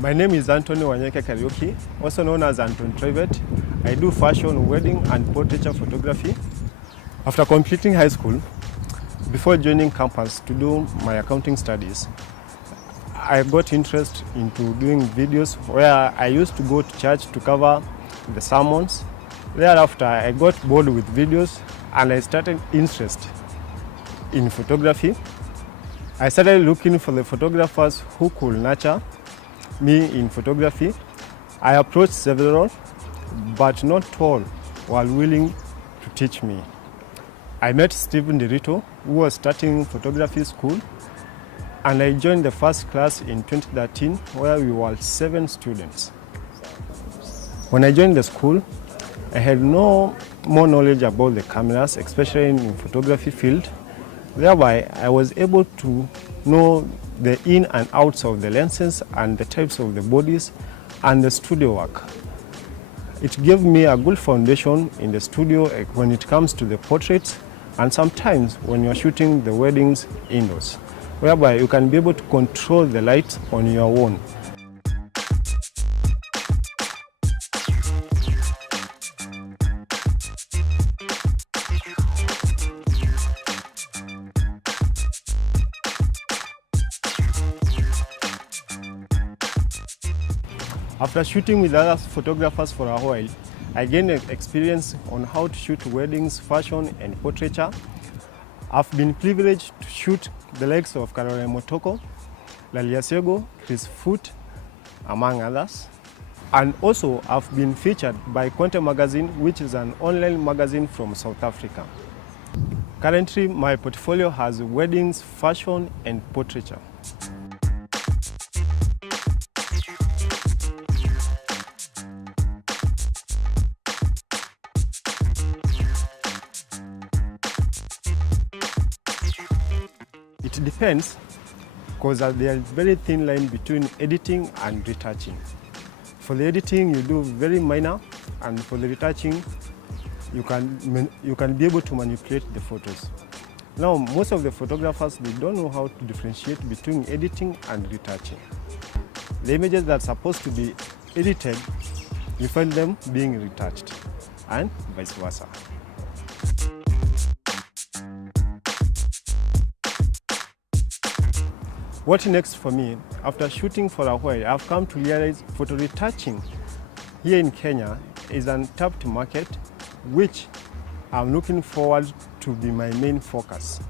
My name is Antony Kariuki, also known as Antony Trivet. I do fashion, wedding, and portraiture photography. After completing high school, before joining campus to do my accounting studies, I got interest into doing videos where I used to go to church to cover the sermons. Thereafter, I got bored with videos and I started interest in photography. I started looking for the photographers who could nurture me in photography. I approached several, but not all were willing to teach me. I met Stephen Retouch, who was starting photography school, and I joined the first class in 2013, where we were 7 students. When I joined the school, I had no more knowledge about the cameras, especially in the photography field. Thereby, I was able to know the in and outs of the lenses and the types of the bodies and the studio work. It gave me a good foundation in the studio when it comes to the portraits and sometimes when you're shooting the weddings indoors, whereby you can be able to control the light on your own. After shooting with other photographers for a while, I gained experience on how to shoot weddings, fashion, and portraiture. I've been privileged to shoot the likes of Caroline Motoko, Lalia Sego, Chris Foot, among others. And also, I've been featured by Content Magazine, which is an online magazine from South Africa. Currently, my portfolio has weddings, fashion, and portraiture. It depends, because there is a very thin line between editing and retouching. For the editing, you do very minor, and for the retouching, you can be able to manipulate the photos. Now, most of the photographers, they don't know how to differentiate between editing and retouching. The images that are supposed to be edited, you find them being retouched, and vice versa. What next for me? After shooting for a while, I've come to realize photo retouching here in Kenya is an untapped market, which I'm looking forward to be my main focus.